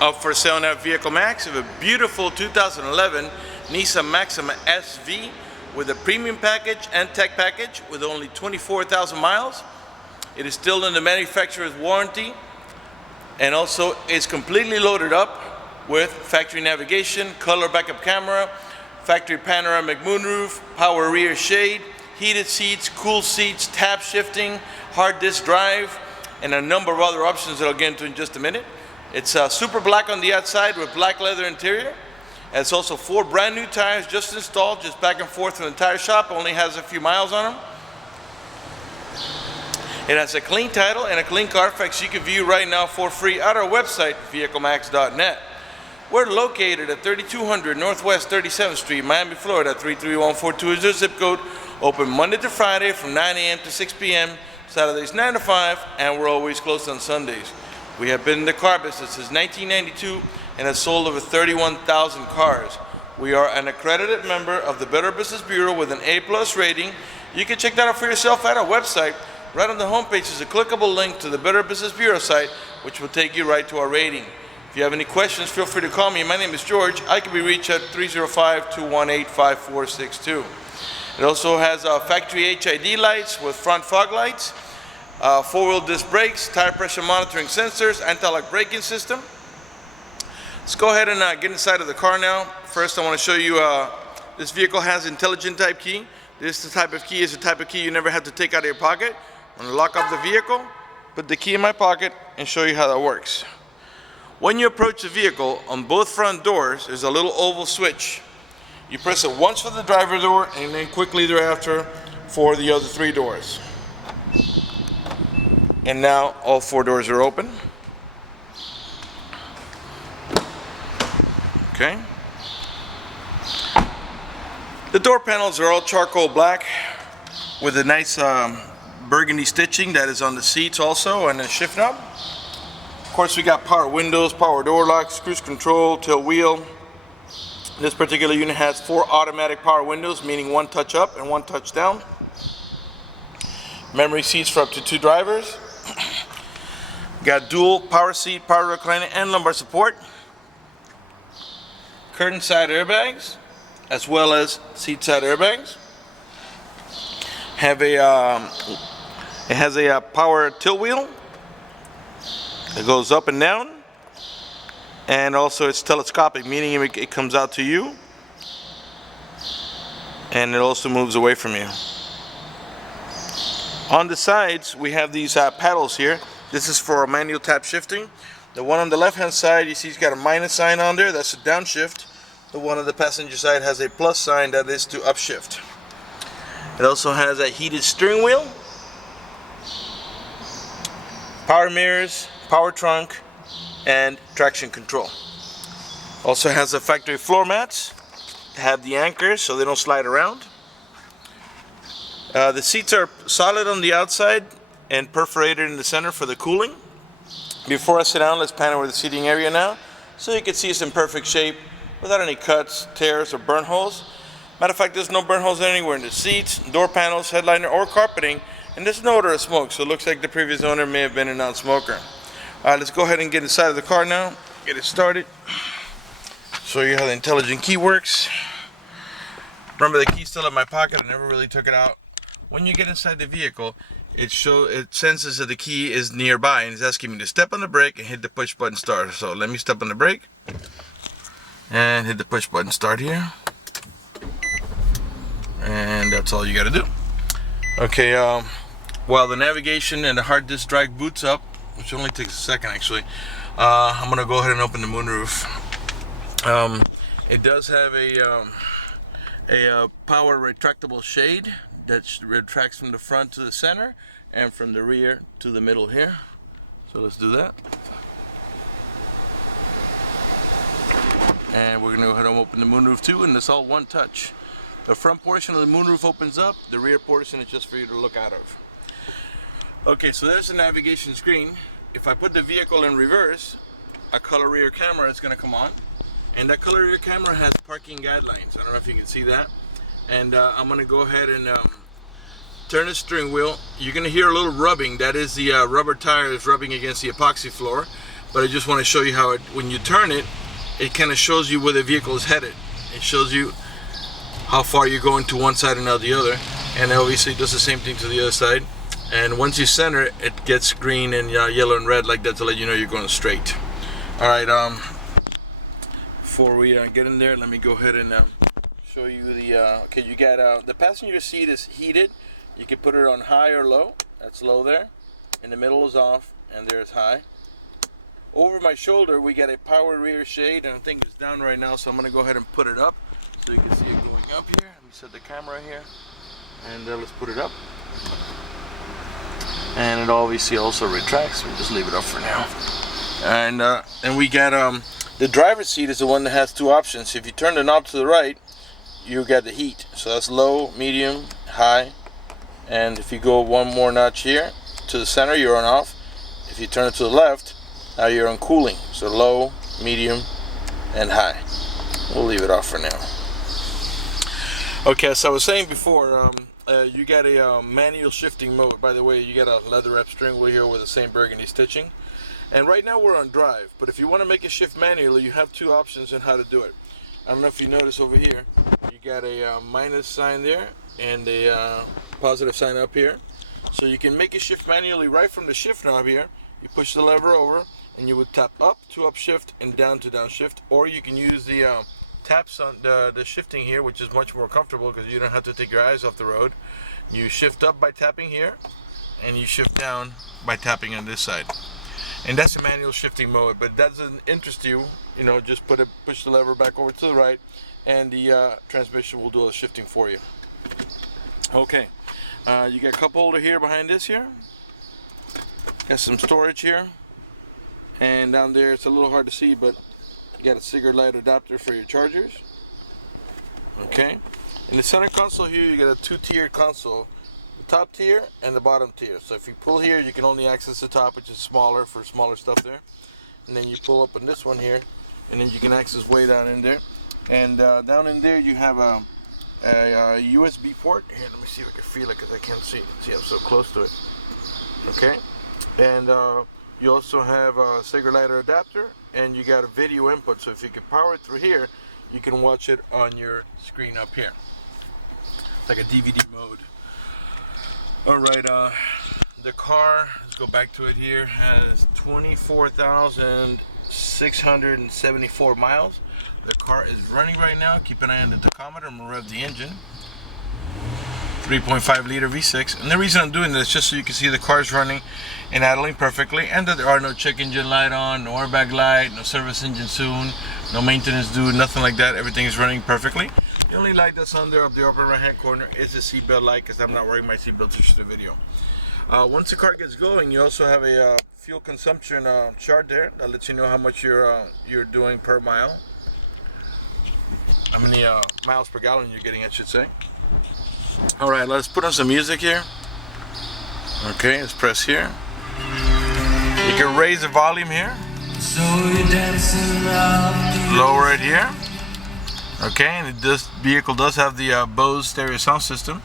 Up for sale now, Vehiclemax. We have a beautiful 2011 Nissan Maxima SV with a premium package and tech package with only 24,000 miles. It is still in the manufacturer's warranty, and also is completely loaded up with factory navigation, color backup camera, factory panoramic moonroof, power rear shade, heated seats, cool seats, tap shifting, hard disk drive, and a number of other options that I'll get into in just a minute. It's super black on the outside with black leather interior. And it's also 4 brand new tires just installed, just back and forth from the tire shop. Only has a few miles on them. It has a clean title and a clean Carfax you can view right now for free at our website, vehiclemax.net. We're located at 3200 Northwest 37th Street, Miami, Florida, 33142 is the zip code. Open Monday to Friday from 9 a.m. to 6 p.m., Saturdays 9 to 5, and we're always closed on Sundays. We have been in the car business since 1992 and have sold over 31,000 cars. We are an accredited member of the Better Business Bureau with an A+ rating. You can check that out for yourself at our website. Right on the homepage is a clickable link to the Better Business Bureau site, which will take you right to our rating. If you have any questions, feel free to call me. My name is George. I can be reached at 305-218-5462. It also has factory HID lights with front fog lights, 4-wheel disc brakes, tire pressure monitoring sensors, anti-lock braking system. Let's go ahead and get inside of the car now. First, I want to show you this vehicle has intelligent type key. This is the type of key you never have to take out of your pocket. I'm going to lock up the vehicle, put the key in my pocket, and show you how that works. When you approach the vehicle, on both front doors, there's a little oval switch. You press it once for the driver door, and then quickly thereafter for the other 3 doors. And now all 4 doors are open. Okay. The door panels are all charcoal black with a nice burgundy stitching that is on the seats also, and a shift knob. Of course, we got power windows, power door locks, cruise control, tilt wheel. This particular unit has 4 automatic power windows, meaning 1 touch up and 1 touch down. Memory seats for up to 2 drivers. Got dual power seat, power recliner, and lumbar support. Curtain side airbags, as well as seat side airbags. It has a power tilt wheel that goes up and down, and also it's telescopic, meaning it comes out to you, and it also moves away from you. On the sides, we have these paddles here. This is for manual tap shifting. The one on the left hand side, you see it's got a minus sign on there, that's a downshift. The one on the passenger side has a plus sign, that is to upshift. It also has a heated steering wheel, power mirrors, power trunk, and traction control. Also has a factory floor mats to have the anchors so they don't slide around. The seats are solid on the outside and perforated in the center for the cooling. Before I sit down, let's pan over the seating area now so you can see it's in perfect shape without any cuts, tears, or burn holes. Matter of fact, there's no burn holes anywhere in the seats, door panels, headliner, or carpeting, and there's no odor of smoke, so it looks like the previous owner may have been a non-smoker. Alright, let's go ahead and get inside of the car now, get it started, show you how the intelligent key works. Remember, the key's still in my pocket, I never really took it out. When you get inside the vehicle, it senses that the key is nearby and it's asking me to step on the brake and hit the push button start. So let me step on the brake and hit the push button start here, and that's all you got to do. Okay, while the navigation and the hard disk drive boots up, which only takes a second actually, I'm gonna go ahead and open the moonroof. It does have a power retractable shade that retracts from the front to the center and from the rear to the middle here. So let's do that. And we're gonna go ahead and open the moonroof too, and it's all 1 touch. The front portion of the moonroof opens up, the rear portion is just for you to look out of. Okay, so there's the navigation screen. If I put the vehicle in reverse, a color rear camera is gonna come on, and that color rear camera has parking guidelines. I don't know if you can see that. And I'm gonna go ahead and turn the steering wheel. You're gonna hear a little rubbing. That is the rubber tires rubbing against the epoxy floor. but I just want to show you how it, when you turn it, it kind of shows you where the vehicle is headed. It shows you how far you're going to one side and not the other, and obviously it does the same thing to the other side. And once you center it, it gets green and yellow and red like that to let you know you're going straight. All right, before we get in there, let me go ahead and show you the okay, you got the passenger seat is heated. You can put it on high or low. That's low there. In the middle is off, and there's high. Over my shoulder, we got a power rear shade, and I think it's down right now, so I'm gonna go ahead and put it up so you can see it going up here. Let me set the camera here, and let's put it up. And it obviously also retracts. We'll just leave it up for now. And we got the driver's seat is the one that has two options. If you turn the knob to the right, you got the heat. So that's low, medium, high. And if you go one more notch here to the center, you're on off. If you turn it to the left, now you're on cooling. So low, medium, and high. We'll leave it off for now. Okay, so I was saying before, you got a manual shifting mode. By the way, you got a leather wrap steering wheel here with the same burgundy stitching. And right now we're on drive, but if you want to make it shift manually, you have two options on how to do it. I don't know if you notice over here, you got a minus sign there and a positive sign up here. So you can make it shift manually right from the shift knob here. You push the lever over and you would tap up to upshift and down to downshift, or you can use the taps on the shifting here, which is much more comfortable because you don't have to take your eyes off the road. You shift up by tapping here, and you shift down by tapping on this side. And that's a manual shifting mode, but that doesn't interest you, you know, just push the lever back over to the right, and the transmission will do all the shifting for you. Okay, you got a cup holder here behind this here. Got some storage here, and down there it's a little hard to see, but you got a cigarette light adapter for your chargers. Okay, in the center console here, you got a two-tiered console. Top tier and the bottom tier. So if you pull here, you can only access the top, which is smaller for smaller stuff there. And then you pull up on this one here, and then you can access way down in there. And down in there, you have a USB port. Here, let me see if I can feel it because I can't see. See, I'm so close to it. Okay. And you also have a cigarette lighter adapter, and you got a video input. So if you can power it through here, you can watch it on your screen up here. It's like a DVD mode. Alright, the car, let's go back to it here, has 24,674 miles. The car is running right now. Keep an eye on the tachometer. I'm going to rev the engine. 3.5 liter V6. And the reason I'm doing this is just so you can see the car's running and idling perfectly, and that there are no check engine light on, no airbag light, no service engine soon, no maintenance due, nothing like that. Everything is running perfectly. The only light that's on there up the upper right hand corner is the seatbelt light, because I'm not wearing my seatbelt to shoot the video. Once the car gets going, you also have a fuel consumption chart there that lets you know how much you're doing per mile. How many miles per gallon you're getting, I should say. Alright, let's put on some music here. Okay, let's press here. You can raise the volume here. Lower it here. Okay, and this vehicle does have the Bose stereo sound system.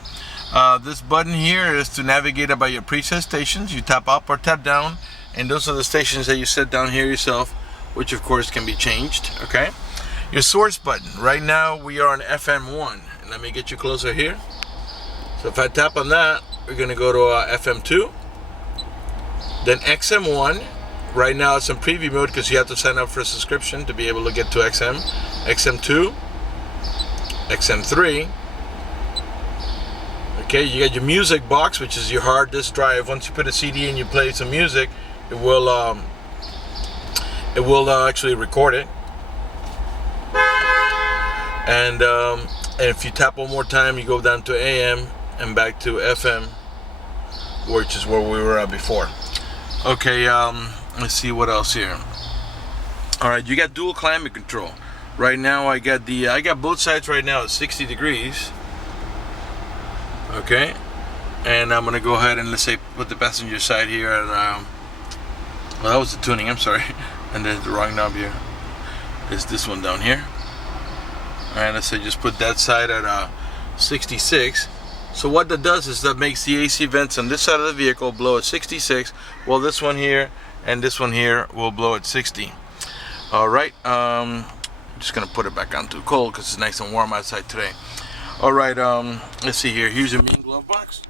This button here is to navigate about your preset stations. You tap up or tap down, and those are the stations that you set down here yourself, which of course can be changed. Okay, your source button. Right now we are on FM1. And let me get you closer here. So if I tap on that, we're going to go to FM2. Then XM1. Right now it's in preview mode because you have to sign up for a subscription to be able to get to XM. XM2. XM3. Okay, you got your music box, which is your hard disk drive. Once you put a CD and you play some music, it will actually record it. And if you tap one more time, you go down to AM and back to FM, which is where we were at before. Okay, let's see what else here. All right, you got dual climate control. Right now I got both sides right now at 60 degrees. Okay, and I'm gonna go ahead and let's say put the passenger side here at well, that was the tuning, I'm sorry. And then the wrong knob here is this one down here. Alright, let's say just put that side at 66. So what that does is that makes the AC vents on this side of the vehicle blow at 66, while this one here and this one here will blow at 60. All right, I'm just gonna put it back on too cold because it's nice and warm outside today. All right, let's see here. Here's your main glove box,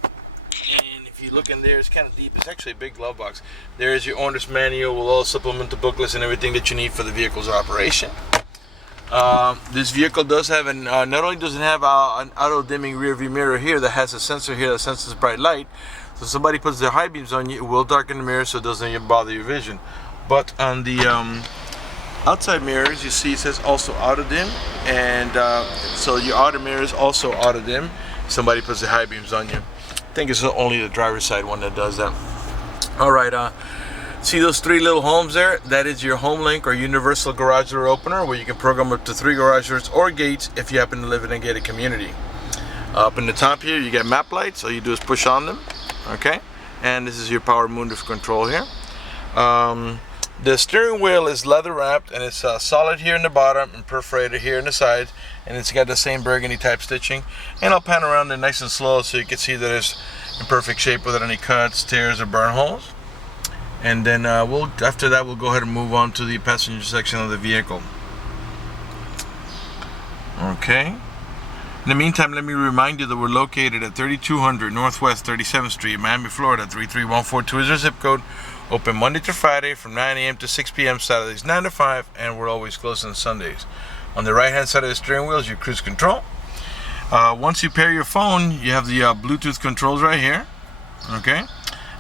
and if you look in there, it's kind of deep. It's actually a big glove box. There's your owner's manual with all supplemental booklets and everything that you need for the vehicle's operation. This vehicle does have not only does it have an auto dimming rear view mirror here that has a sensor here that senses bright light. So if somebody puts their high beams on you, it will darken the mirror so it doesn't bother your vision. But on the outside mirrors, you see it says also auto dim, and so your outer mirror is also auto dim. Somebody puts the high beams on you. I think it's only the driver's side one that does that. All right, see those three little homes there? That is your home link or universal garage door opener, where you can program up to 3 garage doors or gates if you happen to live in a gated community. Up in the top here, you get map lights. All you do is push on them. Okay, and this is your power moonroof control here. The steering wheel is leather wrapped, and it's solid here in the bottom and perforated here in the sides, and it's got the same burgundy type stitching. And I'll pan around it nice and slow so you can see that it's in perfect shape without any cuts, tears, or burn holes. And then after that we'll go ahead and move on to the passenger section of the vehicle. Okay. In the meantime, let me remind you that we're located at 3200 Northwest 37th Street, Miami, Florida 33142 is our zip code. Open Monday through Friday from 9 a.m. to 6 p.m. Saturdays 9 to 5, and we're always closed on Sundays. On the right hand side of the steering wheel is your cruise control. Once you pair your phone, you have the Bluetooth controls right here. Okay,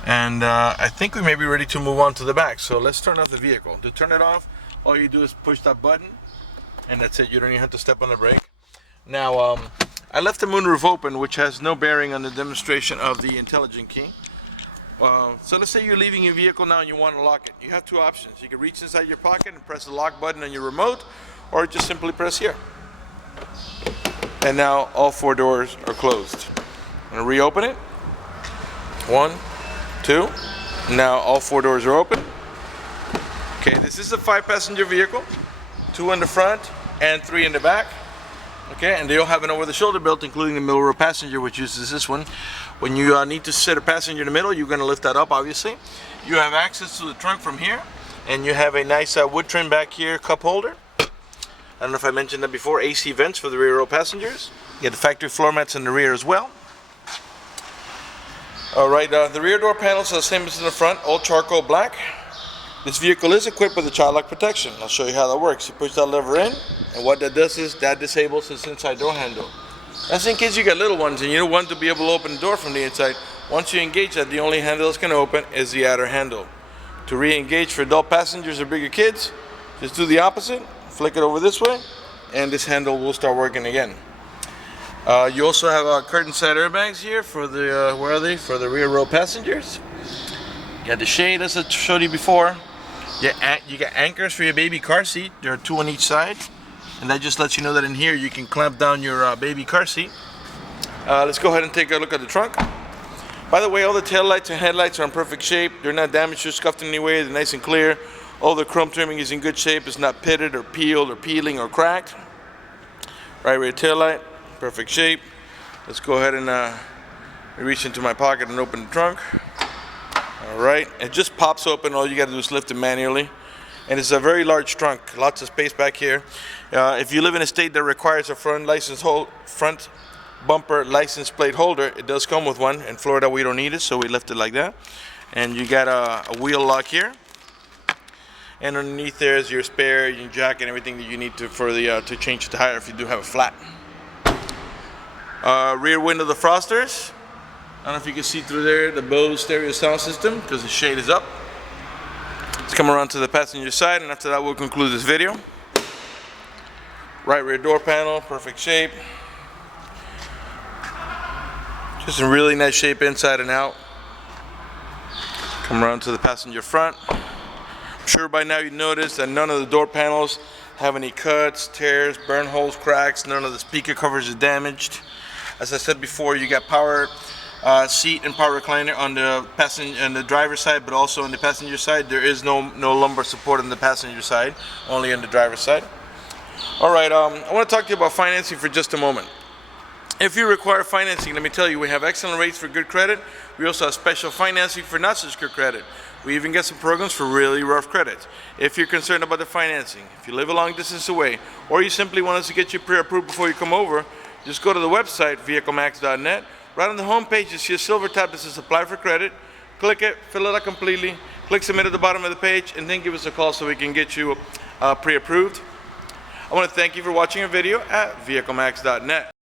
and I think we may be ready to move on to the back. So let's turn off the vehicle. To turn it off, all you do is push that button, and that's it. You don't even have to step on the brake. Now, I left the moonroof open, which has no bearing on the demonstration of the intelligent key. So let's say you're leaving your vehicle now and you want to lock it. You have two options. You can reach inside your pocket and press the lock button on your remote, or just simply press here. And now all 4 doors are closed. I'm going to reopen it. 1, 2. Now all 4 doors are open. Okay, this is a 5-passenger vehicle. 2 in the front and 3 in the back. Okay, and they all have an over-the-shoulder belt, including the middle row passenger, which uses this one. When you need to sit a passenger in the middle, you're going to lift that up, obviously. You have access to the trunk from here, and you have a nice wood trim back here, cup holder. I don't know if I mentioned that before. AC vents for the rear row passengers. You get the factory floor mats in the rear as well. All right, the rear door panels are the same as in the front, all charcoal black. This vehicle is equipped with a child lock protection. I'll show you how that works. You push that lever in, and what that does is that disables this inside door handle. That's in case you got little ones and you don't want to be able to open the door from the inside. Once you engage that, the only handle that's going to open is the outer handle. To re-engage for adult passengers or bigger kids, just do the opposite. Flick it over this way, and this handle will start working again. You also have curtain side airbags here for the where are they? For the rear row passengers. You got the shade as I showed you before. You got anchors for your baby car seat. There are 2 on each side, and that just lets you know that in here you can clamp down your baby car seat. Let's go ahead and take a look at the trunk. By the way, all the tail lights and headlights are in perfect shape. They're not damaged or scuffed in any way. They're nice and clear. All the chrome trimming is in good shape. It's not pitted or peeled or peeling or cracked. Right rear tail light, perfect shape. Let's go ahead and reach into my pocket and open the trunk. All right, it just pops open. All you got to do is lift it manually. And it's a very large trunk, lots of space back here. If you live in a state that requires a front bumper license plate holder, it does come with one. In Florida, we don't need it, so we left it like that. And you got a wheel lock here. And underneath there is your spare, your jack, and everything that you need to change the tire if you do have a flat. Rear window defrosters. I don't know if you can see through there the Bose stereo sound system because the shade is up. Let's come around to the passenger side, and after that we'll conclude this video. Right rear door panel, perfect shape. Just in really nice shape inside and out. Come around to the passenger front. I'm sure by now you noticed that none of the door panels have any cuts, tears, burn holes, cracks. None of the speaker covers is damaged. As I said before, you got power seat and power recliner on the passenger and the driver's side, but also on the passenger side. There is no lumbar support on the passenger side, only on the driver's side. All right, I want to talk to you about financing for just a moment. If you require financing, let me tell you, we have excellent rates for good credit. We also have special financing for not such good credit. We even got some programs for really rough credits. If you're concerned about the financing, if you live a long distance away, or you simply want us to get you pre-approved before you come over, just go to the website, vehiclemax.net. Right on the home page, you see a silver tab that says apply for credit. Click it, fill it out completely, click submit at the bottom of the page, and then give us a call so we can get you pre-approved. I want to thank you for watching our video at vehiclemax.net.